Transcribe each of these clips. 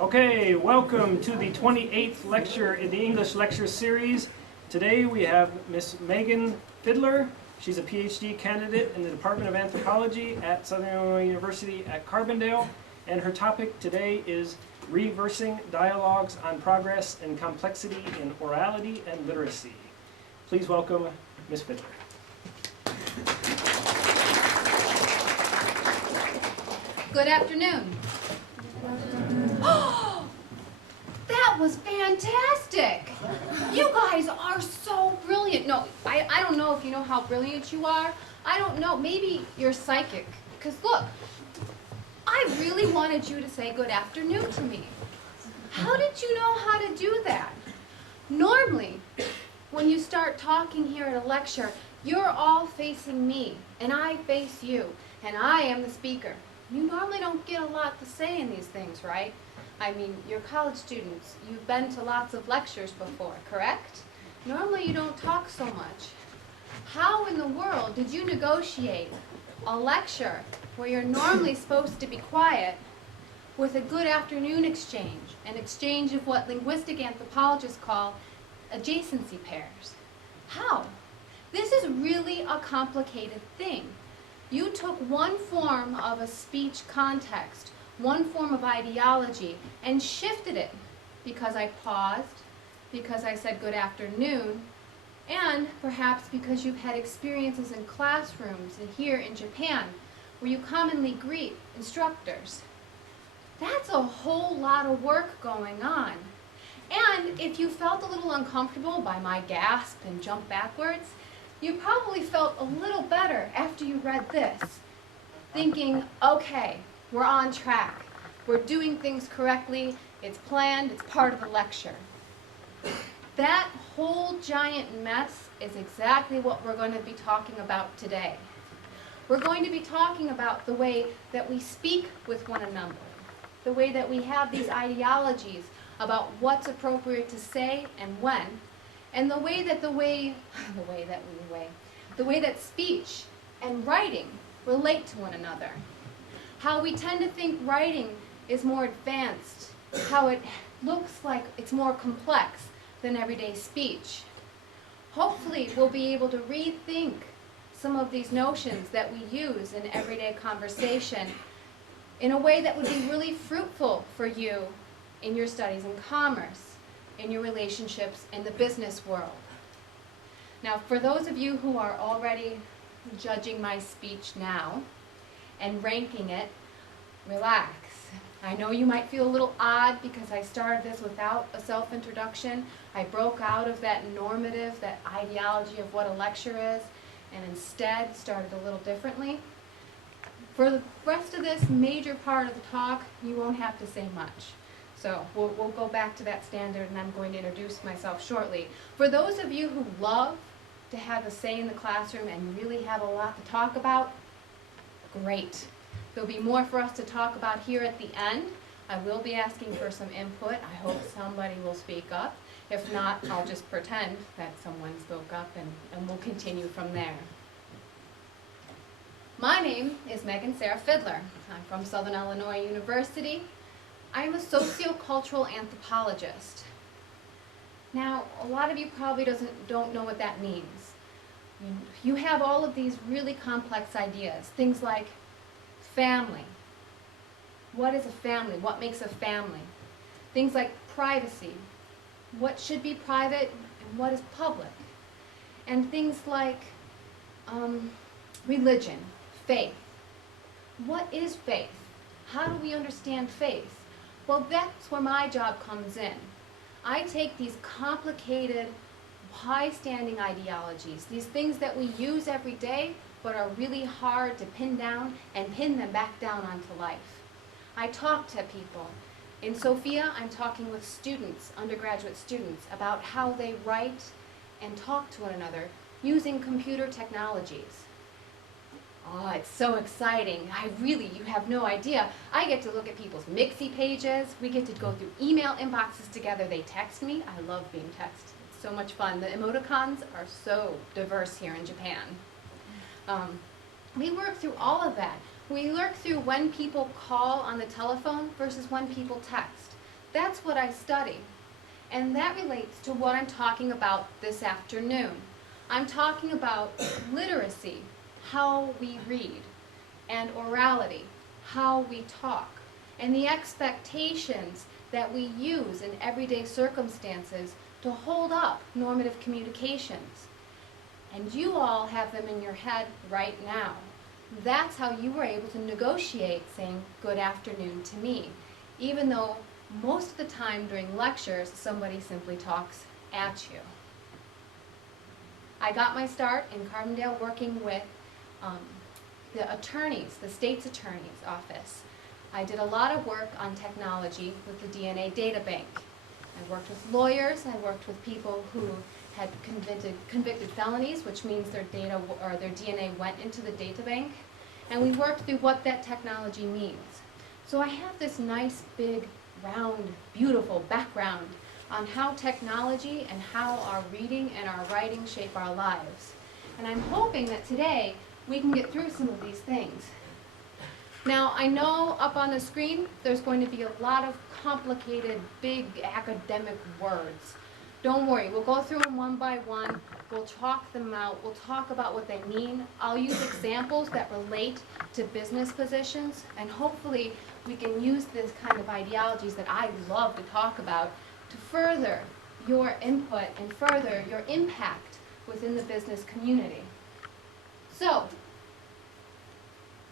Okay, welcome to the 28th lecture in the English lecture series. Today we have Miss Megan Fiddler. She's a PhD candidate in the Department of Anthropology at Southern Illinois University at Carbondale. And her topic today is reversing dialogues on progress and complexity in orality and literacy. Please welcome Miss Fiddler. Good afternoon. Oh, that was fantastic. You guys are so brilliant. No, I don't know if you know how brilliant you are. I don't know. Maybe you're psychic. Because look, I really wanted you to say good afternoon to me. How did you know how to do that? Normally, when you start talking here at a lecture, you're all facing me, and I face you, and I am the speaker. You normally don't get a lot to say in these things, right? I mean, you're college students. You've been to lots of lectures before, correct? Normally you don't talk so much. How in the world did you negotiate a lecture where you're normally supposed to be quiet with a good afternoon exchange, an exchange of what linguistic anthropologists call adjacency pairs? How? This is really a complicated thing. You took one form of a speech context, one form of ideology, and shifted it because I paused, because I said good afternoon, and perhaps because you've had experiences in classrooms and here in Japan where you commonly greet instructors. That's a whole lot of work going on. And if you felt a little uncomfortable by my gasp and jump backwards, you probably felt a little better after you read this, thinking, okay, we're on track. We're doing things correctly. It's planned. It's part of the lecture. That whole giant mess is exactly what we're going to be talking about today. We're going to be talking about the way that we speak with one another, the way that we have these ideologies about what's appropriate to say and when, and the way that speech and writing relate to one another. How we tend to think writing is more advanced, how it looks like it's more complex than everyday speech. Hopefully we'll be able to rethink some of these notions that we use in everyday conversation in a way that would be really fruitful for you in your studies in commerce, in your relationships in the business world. Now, for those of you who are already judging my speech now and ranking it, relax. I know you might feel a little odd because I started this without a self-introduction. I broke out of that normative, that ideology of what a lecture is, and instead started a little differently. For the rest of this major part of the talk, you won't have to say much. So we'll go back to that standard, and I'm going to introduce myself shortly. For those of you who love to have a say in the classroom and really have a lot to talk about, great. There'll be more for us to talk about here at the end. I will be asking for some input. I hope somebody will speak up. If not, I'll just pretend that someone spoke up, and we'll continue from there. My name is Megan Sarah Fiddler. I'm from Southern Illinois University. I am a sociocultural anthropologist. Now, a lot of you probably don't know what that means. You have all of these really complex ideas, things like family. What is a family? What makes a family? Things like privacy. What should be private and what is public? And things like religion, faith. What is faith? How do we understand faith? Well, that's where my job comes in. I take these complicated, high-standing ideologies, these things that we use every day but are really hard to pin down, and pin them back down onto life. I talk to people. In Sophia, I'm talking with students, undergraduate students, about how they write and talk to one another using computer technologies. Oh, it's so exciting. You have no idea. I get to look at people's Mixi pages. We get to go through email inboxes together. They text me. I love being texted. It's so much fun. The emoticons are so diverse here in Japan. We work through all of that. We work through when people call on the telephone versus when people text. That's what I study. And that relates to what I'm talking about this afternoon. I'm talking about literacy, how we read, and orality, how we talk, and the expectations that we use in everyday circumstances to hold up normative communications. And you all have them in your head right now. That's how you were able to negotiate saying good afternoon to me, even though most of the time during lectures, somebody simply talks at you. I got my start in Carbondale working with the attorneys, the state's attorney's office. I did a lot of work on technology with the DNA data bank. I worked with lawyers, I worked with people who had convicted felonies, which means their data or their DNA went into the data bank, and we worked through what that technology means. So I have this nice, big, round, beautiful background on how technology and how our reading and our writing shape our lives. And I'm hoping that today we can get through some of these things. Now, I know up on the screen there's going to be a lot of complicated, big academic words. Don't worry, we'll go through them one by one, we'll talk them out, we'll talk about what they mean. I'll use examples that relate to business positions, and hopefully we can use this kind of ideologies that I love to talk about to further your input and further your impact within the business community. So,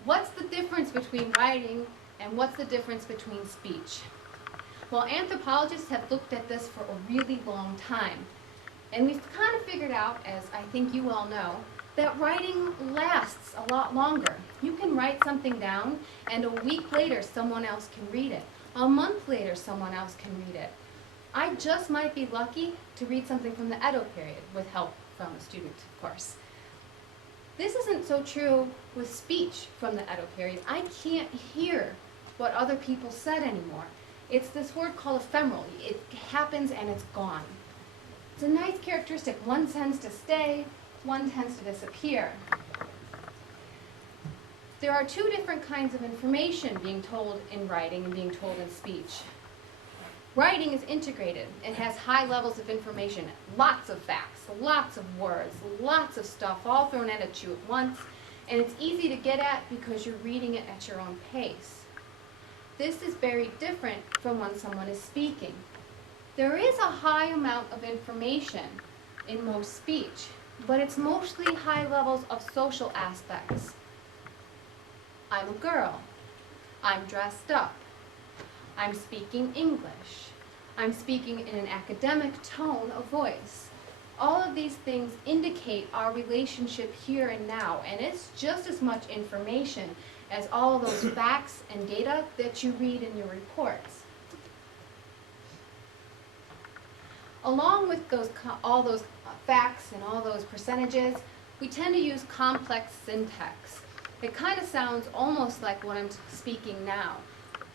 what's the difference between writing and what's the difference between speech? Well, anthropologists have looked at this for a really long time. And we've kind of figured out, as I think you all know, that writing lasts a lot longer. You can write something down, and a week later someone else can read it. A month later someone else can read it. I just might be lucky to read something from the Edo period, with help from a student, of course. This isn't so true with speech from the Edo period. I can't hear what other people said anymore. It's this word called ephemeral. It happens and it's gone. It's a nice characteristic. One tends to stay, one tends to disappear. There are two different kinds of information being told in writing and being told in speech. Writing is integrated and has high levels of information, lots of facts, lots of words, lots of stuff all thrown at you at once, and it's easy to get at because you're reading it at your own pace. This is very different from when someone is speaking. There is a high amount of information in most speech, but it's mostly high levels of social aspects. I'm a girl. I'm dressed up. I'm speaking English. I'm speaking in an academic tone of voice. All of these things indicate our relationship here and now, and it's just as much information as all of those facts and data that you read in your reports. Along with all those facts and all those percentages, we tend to use complex syntax. It kind of sounds almost like what I'm speaking now.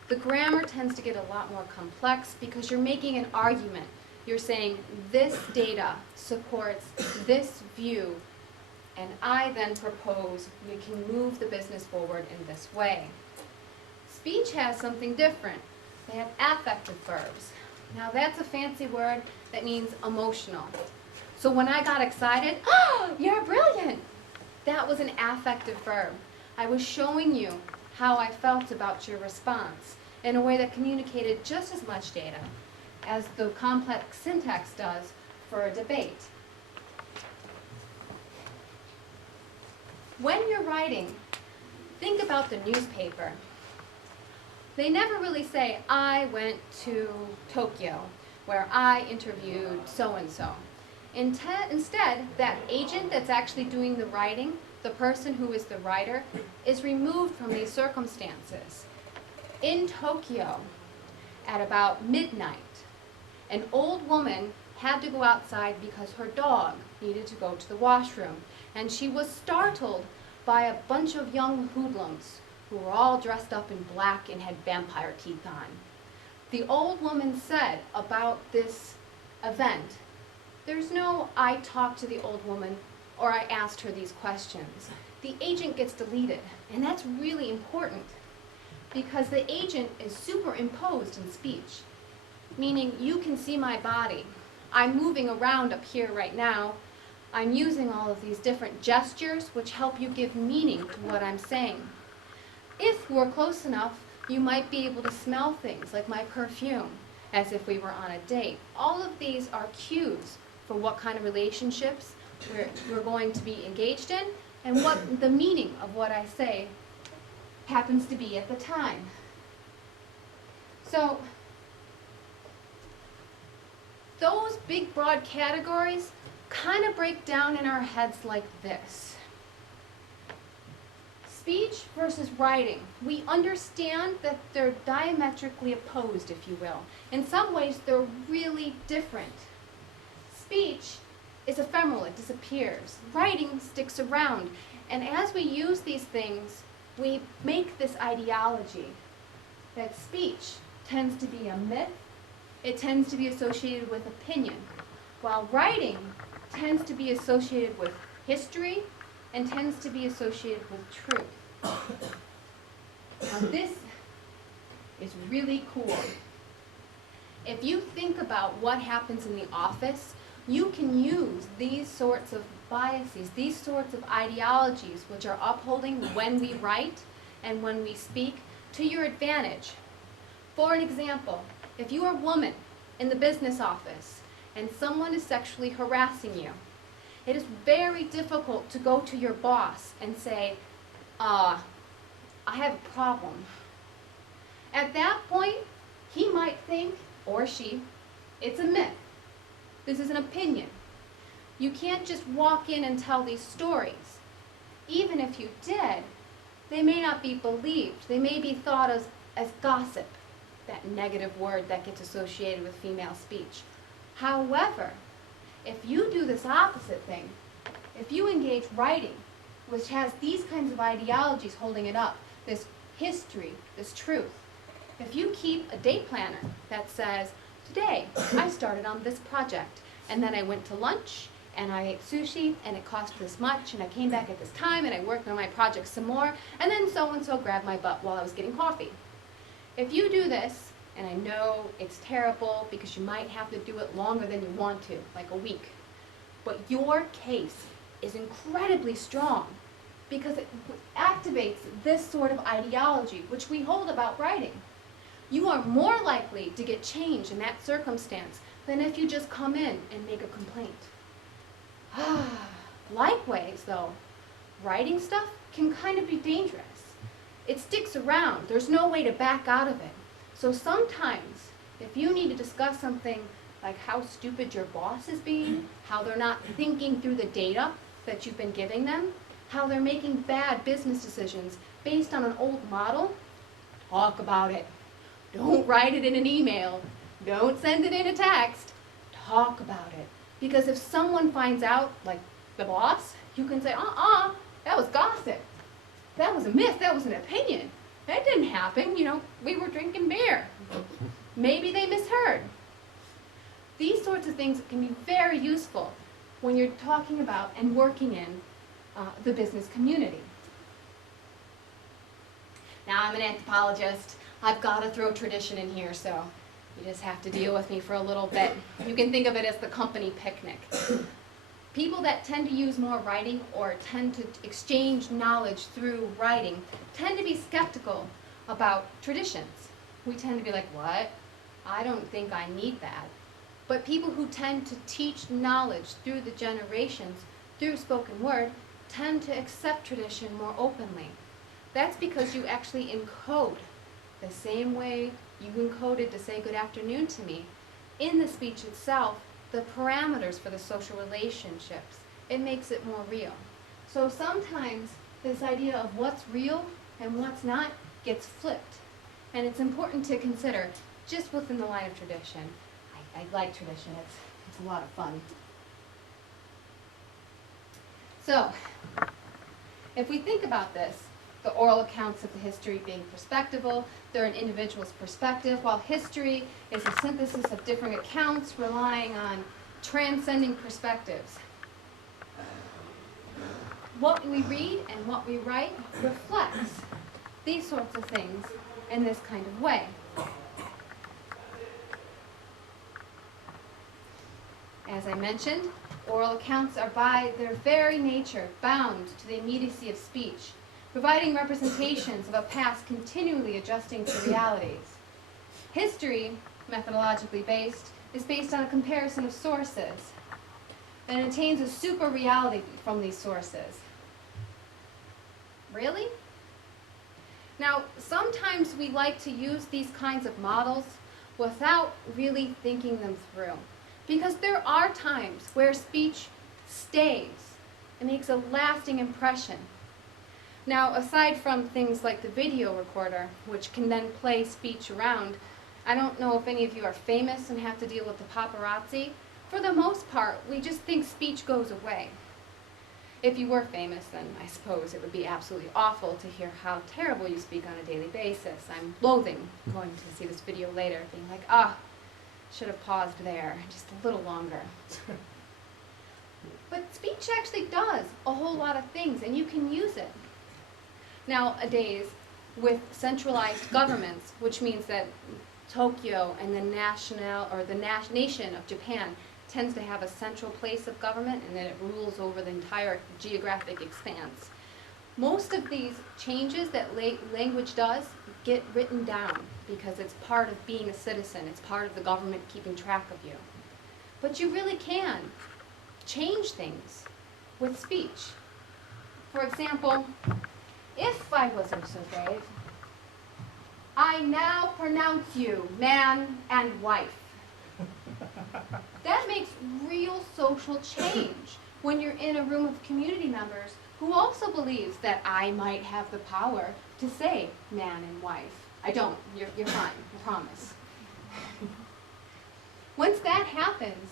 The grammar tends to get a lot more complex because you're making an argument. You're saying this data supports this view, and I then propose we can move the business forward in this way. Speech has something different. They have affective verbs. Now that's a fancy word that means emotional. So when I got excited, oh, you're brilliant! That was an affective verb. I was showing you how I felt about your response in a way that communicated just as much data as the complex syntax does for a debate. When you're writing, think about the newspaper. They never really say, I went to Tokyo, where I interviewed so-and-so. Instead, that agent that's actually doing the writing, the person who is the writer, is removed from these circumstances. In Tokyo, at about midnight, an old woman had to go outside because her dog needed to go to the washroom, and she was startled by a bunch of young hoodlums who were all dressed up in black and had vampire teeth on. The old woman said about this event, there's no I talked to the old woman or I asked her these questions. The agent gets deleted, and that's really important because the agent is superimposed in speech. meaning you can see my body. I'm moving around up here right now. I'm using all of these different gestures which help you give meaning to what I'm saying. If we're close enough, you might be able to smell things like my perfume, as if we were on a date. All of these are cues for what kind of relationships we're going to be engaged in and what the meaning of what I say happens to be at the time. So, those big broad categories kind of break down in our heads like this. Speech versus writing. We understand that they're diametrically opposed, if you will. In some ways, they're really different. Speech is ephemeral, it disappears. Writing sticks around. And as we use these things, we make this ideology that speech tends to be a myth, it tends to be associated with opinion, while writing tends to be associated with history and tends to be associated with truth. Now this is really cool. If you think about what happens in the office, you can use these sorts of biases, these sorts of ideologies which are upholding when we write and when we speak to your advantage. For an example, if you are a woman in the business office and someone is sexually harassing you, it is very difficult to go to your boss and say, I have a problem. At that point, he might think, or she, it's a myth. This is an opinion. You can't just walk in and tell these stories. Even if you did, they may not be believed. They may be thought of as gossip, that negative word that gets associated with female speech. However, if you do this opposite thing, if you engage writing, which has these kinds of ideologies holding it up, this history, this truth, if you keep a date planner that says, today I started on this project, and then I went to lunch, and I ate sushi, and it cost this much, and I came back at this time, and I worked on my project some more, and then so-and-so grabbed my butt while I was getting coffee. If you do this, and I know it's terrible because you might have to do it longer than you want to, like a week, but your case is incredibly strong because it activates this sort of ideology which we hold about writing. You are more likely to get change in that circumstance than if you just come in and make a complaint. Likewise, though, writing stuff can kind of be dangerous. It sticks around. There's no way to back out of it. So sometimes, if you need to discuss something like how stupid your boss is being, how they're not thinking through the data that you've been giving them, how they're making bad business decisions based on an old model, talk about it. Don't write it in an email. Don't send it in a text. Talk about it. Because if someone finds out, like the boss, you can say, that was gossip. That was a myth. That was an opinion. That didn't happen. You know, we were drinking beer. Maybe they misheard. These sorts of things can be very useful when you're talking about and working in the business community. Now, I'm an anthropologist. I've got to throw tradition in here, so you just have to deal with me for a little bit. You can think of it as the company picnic. People that tend to use more writing or tend to exchange knowledge through writing tend to be skeptical about traditions. We tend to be like, what? I don't think I need that. But people who tend to teach knowledge through the generations, through spoken word, tend to accept tradition more openly. That's because you actually encode the same way you encoded to say good afternoon to me in the speech itself, the parameters for the social relationships. It makes it more real. So sometimes this idea of what's real and what's not gets flipped. And it's important to consider just within the line of tradition. I like tradition, it's a lot of fun. So, if we think about this, the oral accounts of the history being perspectival, they're an individual's perspective, while history is a synthesis of different accounts relying on transcending perspectives. What we read and what we write reflects these sorts of things in this kind of way. As I mentioned, oral accounts are by their very nature bound to the immediacy of speech, providing representations of a past continually adjusting to realities. History, methodologically based, is based on a comparison of sources and attains a super reality from these sources. Really? Now, sometimes we like to use these kinds of models without really thinking them through, because there are times where speech stays and makes a lasting impression. Now, aside from things like the video recorder, which can then play speech around, I don't know if any of you are famous and have to deal with the paparazzi. For the most part, we just think speech goes away. If you were famous, then I suppose it would be absolutely awful to hear how terrible you speak on a daily basis. I'm loathing going to see this video later, being like, should have paused there just a little longer. But speech actually does a whole lot of things, and you can use it. Nowadays, with centralized governments, which means that Tokyo and the nation of Japan tends to have a central place of government, and then it rules over the entire geographic expanse. Most of these changes that language does get written down because it's part of being a citizen. It's part of the government keeping track of you. But you really can change things with speech. For example, if I wasn't so brave, I now pronounce you man and wife. That makes real social change when you're in a room of community members who also believes that I might have the power to say man and wife. I don't. You're fine. I promise. Once that happens,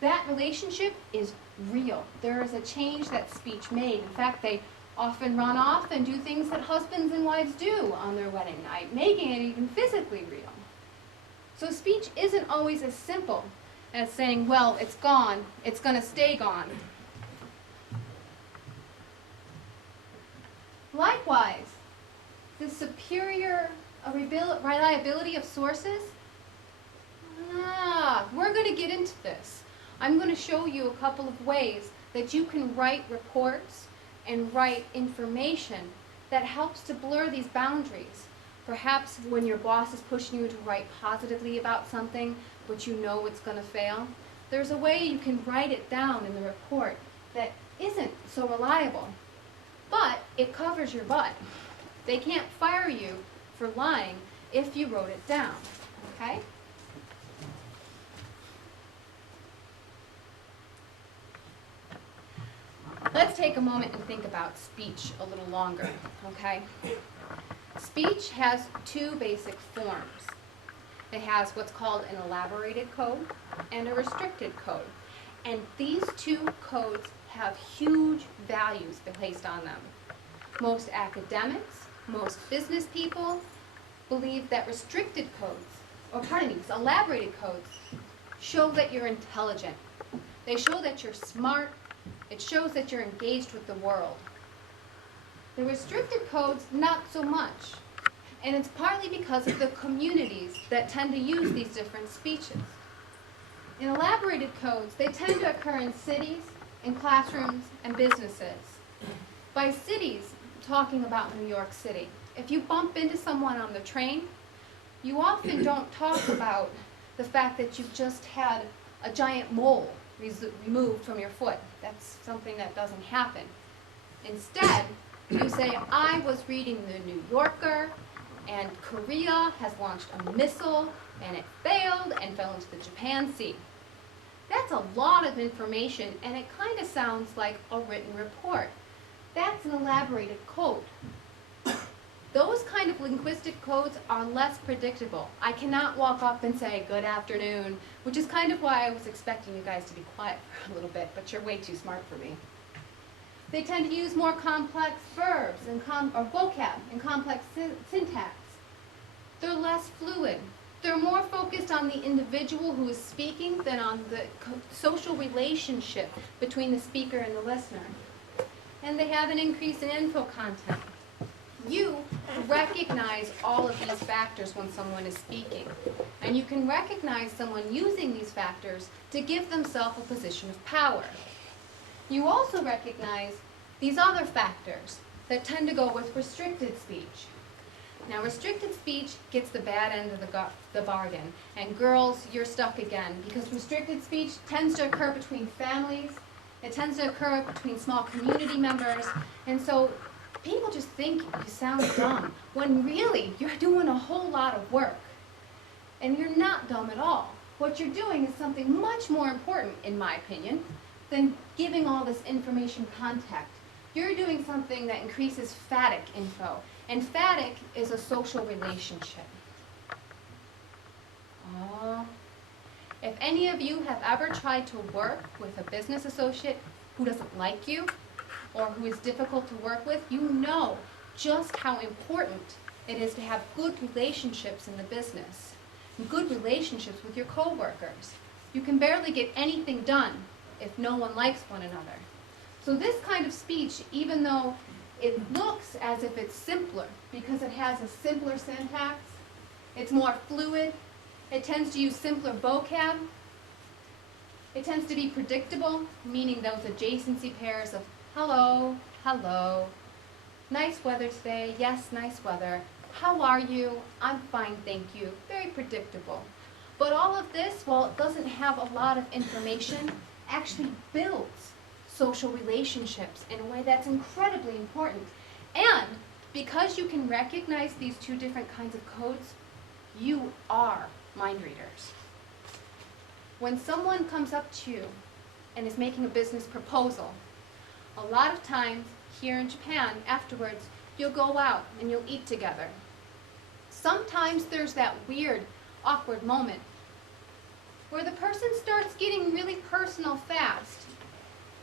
that relationship is real. There is a change that speech made. In fact, they often run off and do things that husbands and wives do on their wedding night, making it even physically real. So speech isn't always as simple as saying, well, it's gone, it's going to stay gone. Likewise, the superior reliability of sources, we're going to get into this. I'm going to show you a couple of ways that you can write reports and write information that helps to blur these boundaries. Perhaps when your boss is pushing you to write positively about something, but you know it's going to fail, there's a way you can write it down in the report that isn't so reliable, but it covers your butt. They can't fire you for lying if you wrote it down, okay? Let's take a moment and think about speech a little longer, okay? Speech has two basic forms. It has what's called an elaborated code and a restricted code. And these two codes have huge values placed on them. Most academics, most business people believe that restricted codes, elaborated codes, show that you're intelligent. They show that you're smart. It shows that you're engaged with the world. The restricted codes, not so much. And it's partly because of the communities that tend to use these different speeches. In elaborated codes, they tend to occur in cities, in classrooms, and businesses. By cities, talking about New York City, if you bump into someone on the train, you often don't talk about the fact that you've just had a giant mole removed from your foot. That's something that doesn't happen. Instead, you say, I was reading the New Yorker, and Korea has launched a missile, and it failed and fell into the Japan Sea. That's a lot of information, and it kind of sounds like a written report. That's an elaborated code. Those kind of linguistic codes are less predictable. I cannot walk up and say, good afternoon, which is kind of why I was expecting you guys to be quiet for a little bit, but you're way too smart for me. They tend to use more complex verbs and vocab and complex syntax. They're less fluid. They're more focused on the individual who is speaking than on the social relationship between the speaker and the listener. And they have an increase in info content. You recognize all of these factors when someone is speaking. And you can recognize someone using these factors to give themselves a position of power. You also recognize these other factors that tend to go with restricted speech. Now, restricted speech gets the bad end of the bargain. And girls, you're stuck again, because restricted speech tends to occur between families. It tends to occur between small community members. And so people just think you sound dumb, when really you're doing a whole lot of work. And you're not dumb at all. What you're doing is something much more important, in my opinion, than giving all this information context. You're doing something that increases phatic info. And phatic is a social relationship. If any of you have ever tried to work with a business associate who doesn't like you or who is difficult to work with, you know just how important it is to have good relationships in the business and good relationships with your coworkers. You can barely get anything done if no one likes one another. So this kind of speech, even though it looks as if it's simpler because it has a simpler syntax, it's more fluid, it tends to use simpler vocab, it tends to be predictable, meaning those adjacency pairs of hello, hello, nice weather today, yes, nice weather, how are you, I'm fine, thank you, very predictable. But all of this, while it doesn't have a lot of information, actually builds social relationships in a way that's incredibly important. And because you can recognize these two different kinds of codes, you are mind readers. When someone comes up to you and is making a business proposal, a lot of times here in Japan, afterwards, you'll go out and you'll eat together. Sometimes there's that weird, awkward moment where the person starts getting really personal fast.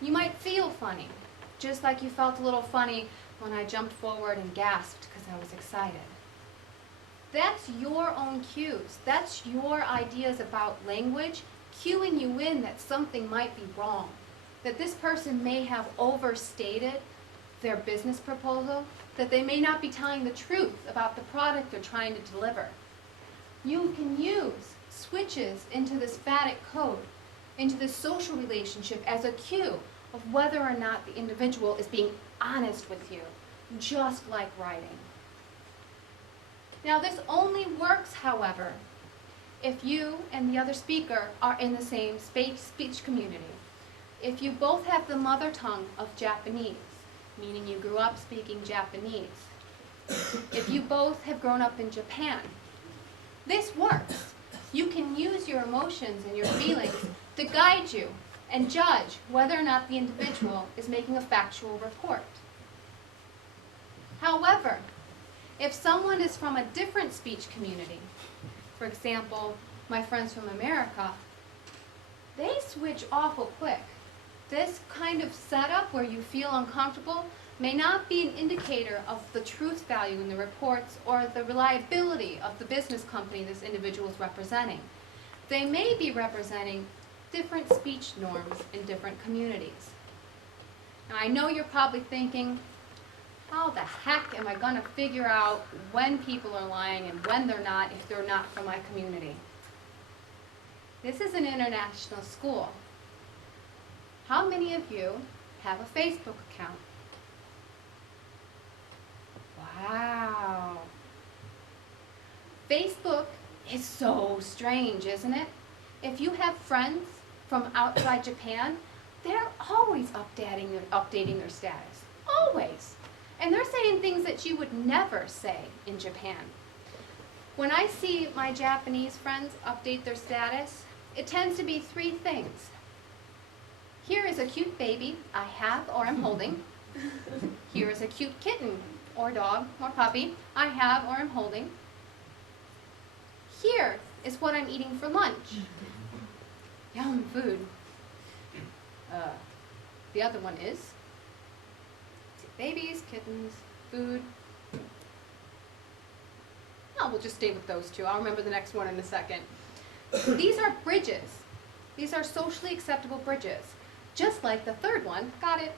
You might feel funny, just like you felt a little funny when I jumped forward and gasped because I was excited. That's your own cues. That's your ideas about language cueing you in that something might be wrong, that this person may have overstated their business proposal, that they may not be telling the truth about the product they're trying to deliver. You can use switches into this phatic code, into this social relationship as a cue of whether or not the individual is being honest with you, just like writing. Now this only works, however, if you and the other speaker are in the same speech community. If you both have the mother tongue of Japanese, meaning you grew up speaking Japanese. If you both have grown up in Japan, this works. You can use your emotions and your feelings to guide you and judge whether or not the individual is making a factual report. However, if someone is from a different speech community, for example, my friends from America, they switch awful quick. This kind of setup where you feel uncomfortable may not be an indicator of the truth value in the reports or the reliability of the business company this individual is representing. They may be representing different speech norms in different communities. Now I know you're probably thinking, how the heck am I going to figure out when people are lying and when they're not if they're not from my community? This is an international school. How many of you have a Facebook account? Wow. Facebook is so strange, isn't it? If you have friends from outside Japan, they're always updating their status. Always. And they're saying things that you would never say in Japan. When I see my Japanese friends update their status, it tends to be three things. Here is a cute baby I have or am holding. Here is a cute kitten or dog or puppy I have or am holding. Here is what I'm eating for lunch. Yum, food. The other one is babies, kittens, food. No, we'll just stay with those two. I'll remember the next one in a second. These are bridges. These are socially acceptable bridges. Just like the third one, got it.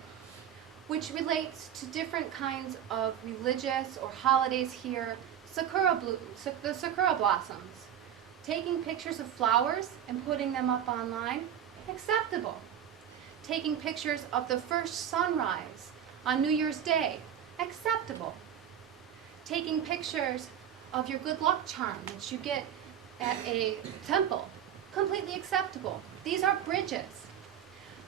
which relates to different kinds of religious or holidays here. The sakura blossoms. Taking pictures of flowers and putting them up online, acceptable. Taking pictures of the first sunrise on New Year's Day, acceptable. Taking pictures of your good luck charm that you get at a temple, completely acceptable. These are bridges.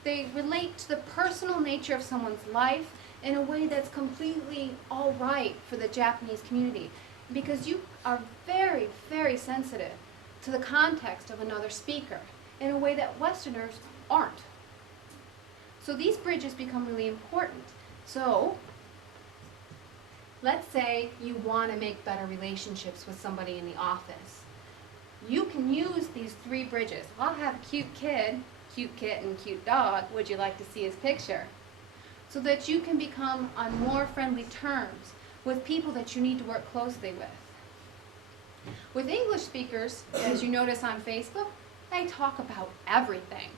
They relate to the personal nature of someone's life in a way that's completely all right for the Japanese community, because you are very, very sensitive to the context of another speaker in a way that Westerners aren't. So these bridges become really important. So let's say you want to make better relationships with somebody in the office. You can use these 3 bridges. I'll have a cute kid, cute kitten, cute dog. Would you like to see his picture? So that you can become on more friendly terms with people that you need to work closely with. With English speakers, as you notice on Facebook, they talk about everything.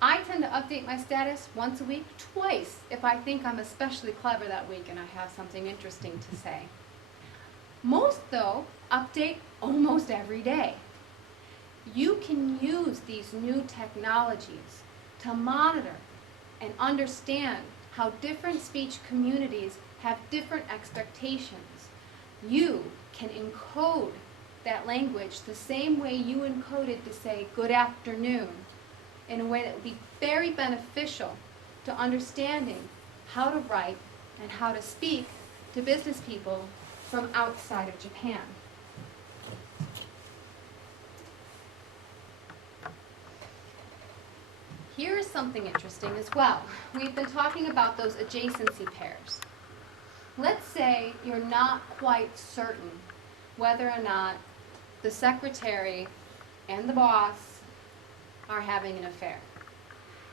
I tend to update my status once a week, twice, if I think I'm especially clever that week and I have something interesting to say. Most, though, update almost every day. You can use these new technologies to monitor and understand how different speech communities have different expectations. You can encode that language the same way you encoded to say good afternoon, in a way that would be very beneficial to understanding how to write and how to speak to business people from outside of Japan. Here is something interesting as well. We've been talking about those adjacency pairs. Let's say you're not quite certain whether or not the secretary and the boss are having an affair.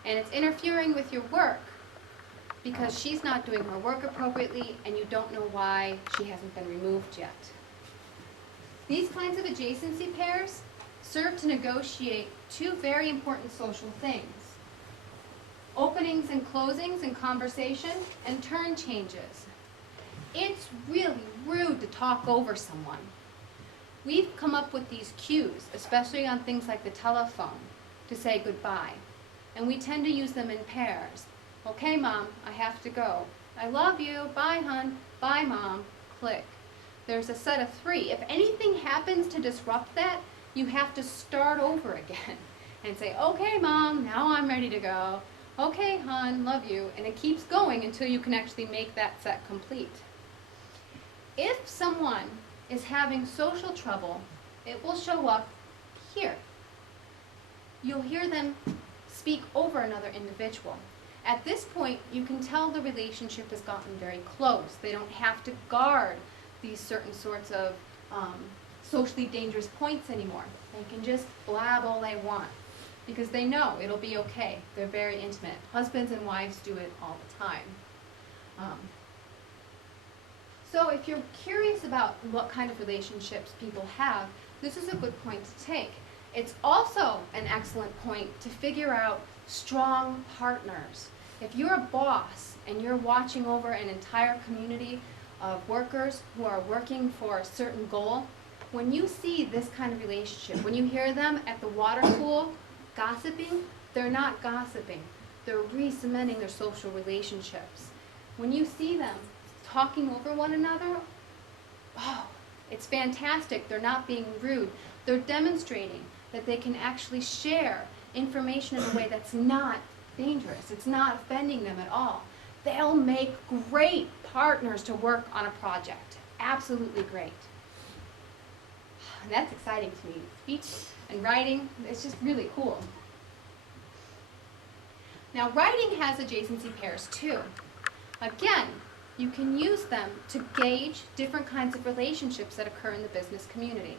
And it's interfering with your work because she's not doing her work appropriately and you don't know why she hasn't been removed yet. These kinds of adjacency pairs serve to negotiate 2 very important social things: openings and closings in conversation and turn changes. It's really rude to talk over someone. We've come up with these cues, especially on things like the telephone, to say goodbye. And we tend to use them in pairs. Okay, Mom, I have to go. I love you. Bye, hon. Bye, Mom. Click. There's a set of 3. If anything happens to disrupt that, you have to start over again and say, okay, Mom, now I'm ready to go. Okay, hon, love you. And it keeps going until you can actually make that set complete. If someone is having social trouble, it will show up here. You'll hear them speak over another individual. At this point, you can tell the relationship has gotten very close. They don't have to guard these certain sorts of socially dangerous points anymore. They can just blab all they want because they know it'll be okay. They're very intimate. Husbands and wives do it all the time. So if you're curious about what kind of relationships people have, this is a good point to take. It's also an excellent point to figure out strong partners. If you're a boss and you're watching over an entire community of workers who are working for a certain goal, when you see this kind of relationship, when you hear them at the water pool gossiping, they're not gossiping. They're re-cementing their social relationships. When you see them talking over one another, oh, it's fantastic. They're not being rude. They're demonstrating that they can actually share information in a way that's not dangerous. It's not offending them at all. They'll make great partners to work on a project. Absolutely great. And that's exciting to me. Speech and writing, it's just really cool. Now, writing has adjacency pairs too. Again, you can use them to gauge different kinds of relationships that occur in the business community.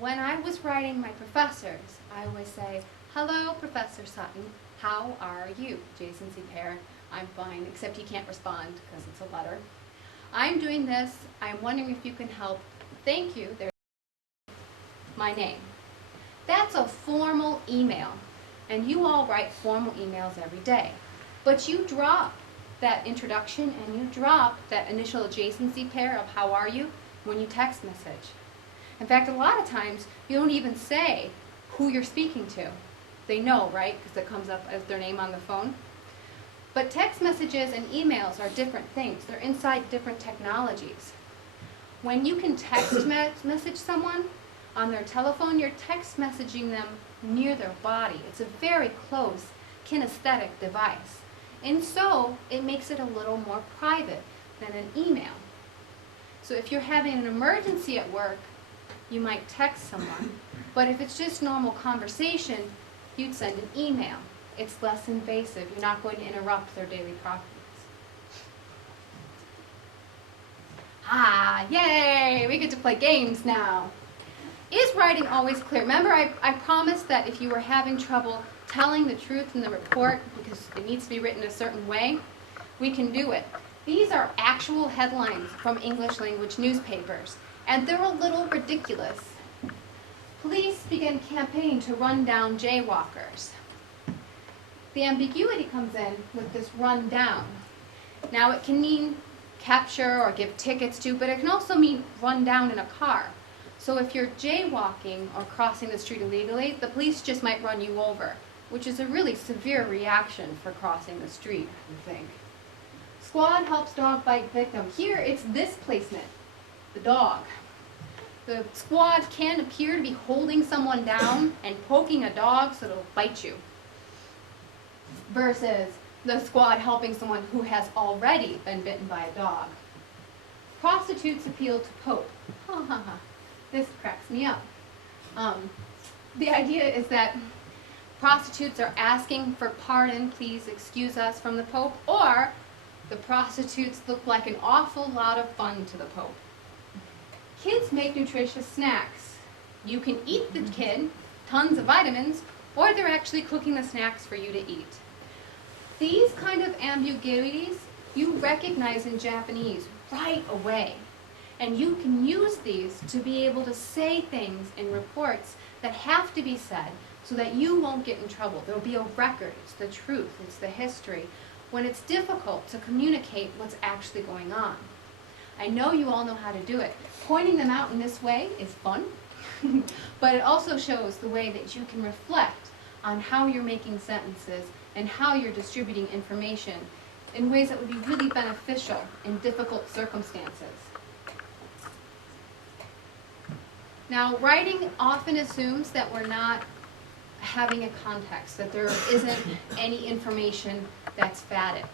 When I was writing my professors, I would say, hello, Professor Sutton, how are you? Adjacency pair, I'm fine, except he can't respond because it's a letter. I'm doing this, I'm wondering if you can help. Thank you, there's my name. That's a formal email, and you all write formal emails every day. But you drop that introduction and you drop that initial adjacency pair of how are you when you text message. In fact, a lot of times you don't even say who you're speaking to. They know, right? Because it comes up as their name on the phone. But text messages and emails are different things. They're inside different technologies. When you can text message someone on their telephone, you're text messaging them near their body. It's a very close kinesthetic device. And so it makes it a little more private than an email. So if you're having an emergency at work, you might text someone. But if it's just normal conversation, you'd send an email. It's less invasive. You're not going to interrupt their daily processes. Ah, yay! We get to play games now. Is writing always clear? Remember, I promised that if you were having trouble telling the truth in the report, because it needs to be written a certain way, we can do it. These are actual headlines from English language newspapers, and they're a little ridiculous. Police begin campaign to run down jaywalkers. The ambiguity comes in with this run down. Now it can mean capture or give tickets to, but it can also mean run down in a car. So if you're jaywalking or crossing the street illegally, the police just might run you over, which is a really severe reaction for crossing the street, I think. Squad helps dog bite victim. Here it's this placement, the dog. The squad can appear to be holding someone down and poking a dog so it'll bite you, versus the squad helping someone who has already been bitten by a dog. Prostitutes appeal to Pope. Ha ha ha. This cracks me up. The idea is that prostitutes are asking for pardon, please excuse us from the Pope, or the prostitutes look like an awful lot of fun to the Pope. Kids make nutritious snacks. You can eat the kid, tons of vitamins, or they're actually cooking the snacks for you to eat. These kind of ambiguities you recognize in Japanese right away. And you can use these to be able to say things in reports that have to be said so that you won't get in trouble. There'll be a record. It's the truth. It's the history. When it's difficult to communicate what's actually going on. I know you all know how to do it. Pointing them out in this way is fun, but it also shows the way that you can reflect on how you're making sentences and how you're distributing information in ways that would be really beneficial in difficult circumstances. Now, writing often assumes that we're not having a context, that there isn't any information that's phatic.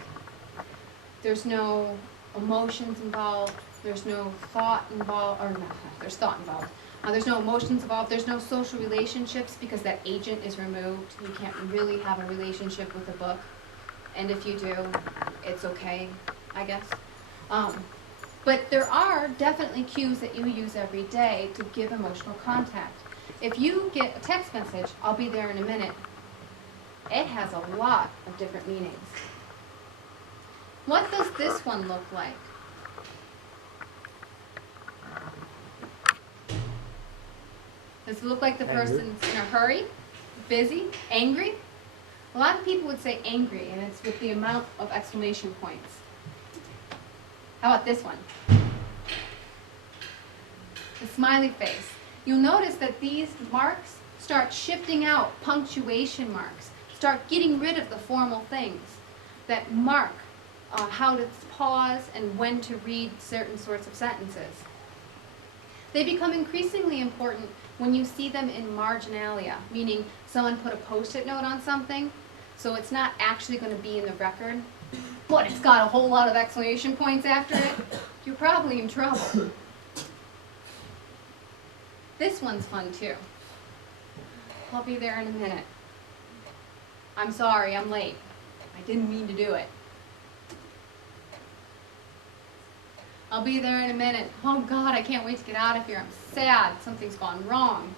There's no emotions involved, there's no thought involved, or no, there's thought involved. There's no emotions involved, there's no social relationships because that agent is removed. You can't really have a relationship with a book. And if you do, it's okay, I guess. But there are definitely cues that you use every day to give emotional contact. If you get a text message, I'll be there in a minute, it has a lot of different meanings. What does this one look like? Does it look like the person's in a hurry, busy, angry? A lot of people would say angry, and it's with the amount of exclamation points. How about this one? The smiley face. You'll notice that these marks start shifting out, punctuation marks, start getting rid of the formal things that mark how to pause and when to read certain sorts of sentences. They become increasingly important when you see them in marginalia, meaning someone put a post-it note on something, so it's not actually going to be in the record, but it's got a whole lot of exclamation points after it. You're probably in trouble. This one's fun too. I'll be there in a minute. I'm sorry, I'm late. I didn't mean to do it. I'll be there in a minute. Oh God, I can't wait to get out of here. I'm sad. Something's gone wrong.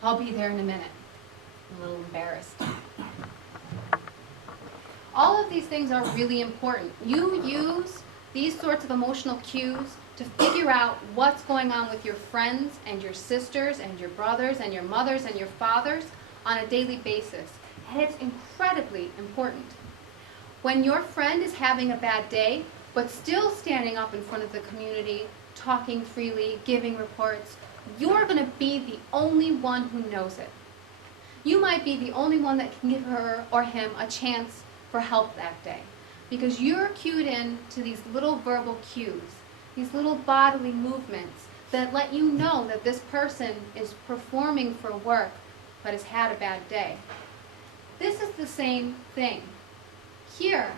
I'll be there in a minute. I'm a little embarrassed. All of these things are really important. You use these sorts of emotional cues to figure out what's going on with your friends and your sisters and your brothers and your mothers and your fathers on a daily basis. and it's incredibly important. When your friend is having a bad day, but still standing up in front of the community, talking freely, giving reports, you're going to be the only one who knows it. You might be the only one that can give her or him a chance for help that day, because you're cued in to these little verbal cues, these little bodily movements that let you know that this person is performing for work but has had a bad day. This is the same thing. Here,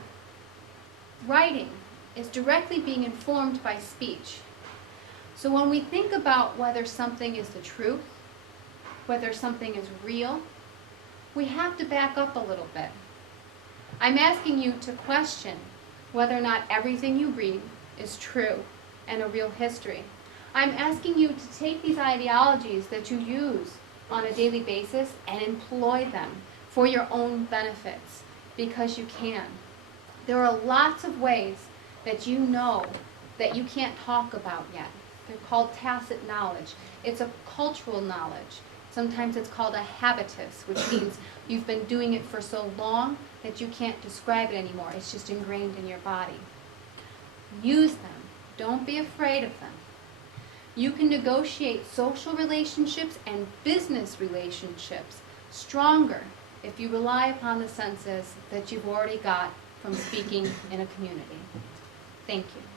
writing is directly being informed by speech. So when we think about whether something is the truth, whether something is real, we have to back up a little bit. I'm asking you to question whether or not everything you read is true and a real history. I'm asking you to take these ideologies that you use on a daily basis and employ them for your own benefits, because you can. There are lots of ways that you know that you can't talk about yet. They're called tacit knowledge. It's a cultural knowledge. Sometimes it's called a habitus, which means you've been doing it for so long that you can't describe it anymore. It's just ingrained in your body. Use them. Don't be afraid of them. You can negotiate social relationships and business relationships stronger if you rely upon the senses that you've already got from speaking in a community. Thank you.